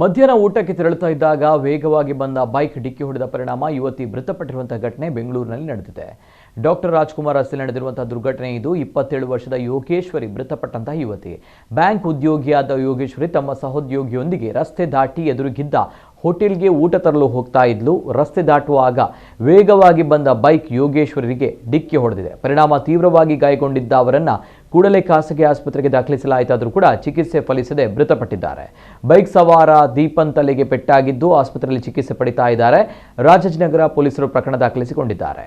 ಮಧ್ಯಾಹ್ನ ಊಟಕ್ಕೆ ತೆರಳುತ್ತಾ ಇದ್ದಾಗ ವೇಗವಾಗಿ ಬಂದ ಬೈಕ್ ಡಿಕ್ಕಿ ಹೊಡೆದ ಪರಿಣಾಮ ಯುವತಿ ಮೃತಪಟ್ಟಿರುವಂತಹ ಘಟನೆ ಬೆಂಗಳೂರಿನಲ್ಲಿ ನಡೆದಿದೆ. ಡಾಕ್ಟರ್ ರಾಜ್ಕುಮಾರ್ ರಸ್ತೆಯಲ್ಲಿ ನಡೆದಿರುವಂತಹ ದುರ್ಘಟನೆ ಇದು. 27 ವರ್ಷದ ಯೋಗೇಶ್ವರಿ ಮೃತಪಟ್ಟಂತಹ ಯುವತಿ. ಬ್ಯಾಂಕ್ ಉದ್ಯೋಗಿಯಾದ ಯೋಗೇಶ್ವರಿ ತಮ್ಮ ಸಹೋದ್ಯೋಗಿಯೊಂದಿಗೆ ರಸ್ತೆ ದಾಟಿ ಎದುರಿಗಿದ್ದ ಹೋಟೆಲ್ಗೆ ಊಟ ತರಲು ಹೋಗ್ತಾ ಇದ್ಲು. ರಸ್ತೆ ದಾಟುವಾಗ ವೇಗವಾಗಿ ಬಂದ ಬೈಕ್ ಯೋಗೇಶ್ವರಿಗೆ ಡಿಕ್ಕಿ ಹೊಡೆದಿದೆ. ಪರಿಣಾಮ ತೀವ್ರವಾಗಿ ಗಾಯಗೊಂಡಿದ್ದ ಅವರನ್ನು ಕೂಡಲೇ ಖಾಸಗಿ ಆಸ್ಪತ್ರೆಗೆ ದಾಖಲಿಸಲಾಯಿತಾದರೂ ಕೂಡ ಚಿಕಿತ್ಸೆ ಫಲಿಸದೆ ಮೃತಪಟ್ಟಿದ್ದಾರೆ. ಬೈಕ್ ಸವಾರ ದೀಪನ್ ತಲೆಗೆ ಪೆಟ್ಟಾಗಿದ್ದು ಆಸ್ಪತ್ರೆಯಲ್ಲಿ ಚಿಕಿತ್ಸೆ ಪಡಿತಾ ಇದ್ದಾರೆ. ರಾಜಾಜಿನಗರ ಪೊಲೀಸರು ಪ್ರಕರಣ ದಾಖಲಿಸಿಕೊಂಡಿದ್ದಾರೆ.